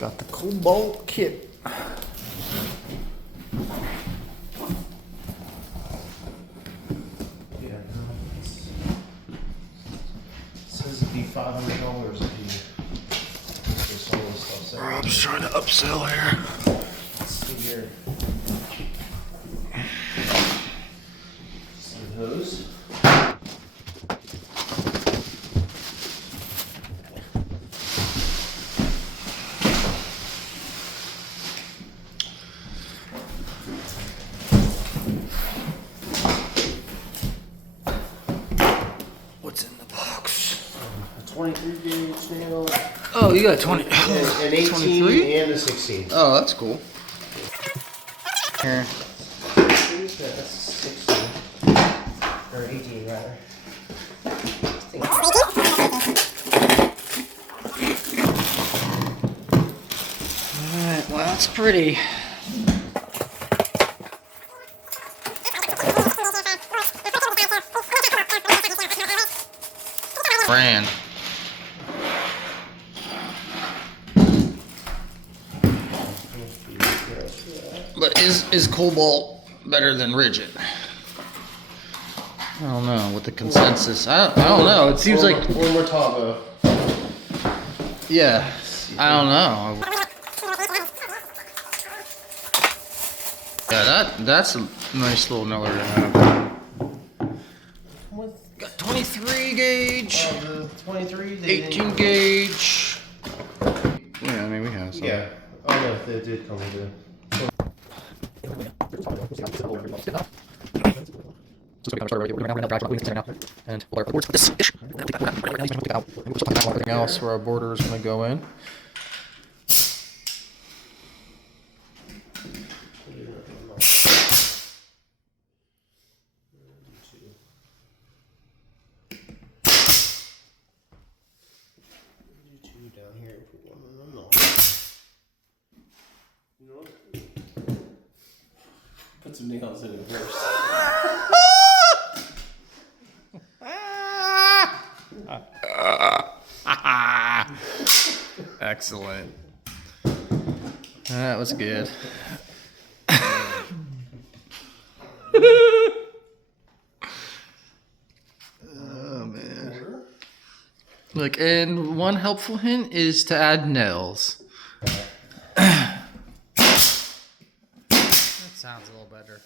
Got the Kobalt kit. Says it'd be $500 if you just all this stuff. I'm just trying to upsell here. Let's see here. Some hose. What's in the box? A 23 gauge nail. Oh, you got 20. An 18 23? and a 16. Oh, that's cool. Here. That's 16. Or 18 rather. Alright, well, that's pretty. Brand. But is Kobalt better than rigid? I don't know what the consensus. I don't know. It seems like or Mortavo. yeah. I don't know. Yeah, that's a nice little Miller to have. Got 23 gauge. The 23. 18 gauge. Yeah, I mean we have some. Yeah. Oh no, they did come with it. And everything else where our border is going to go in. Down here, put one in the middle. You know what? Put some nails in it first. Excellent. That was good. Oh man. Look, and one helpful hint is to add nails. That sounds a little better.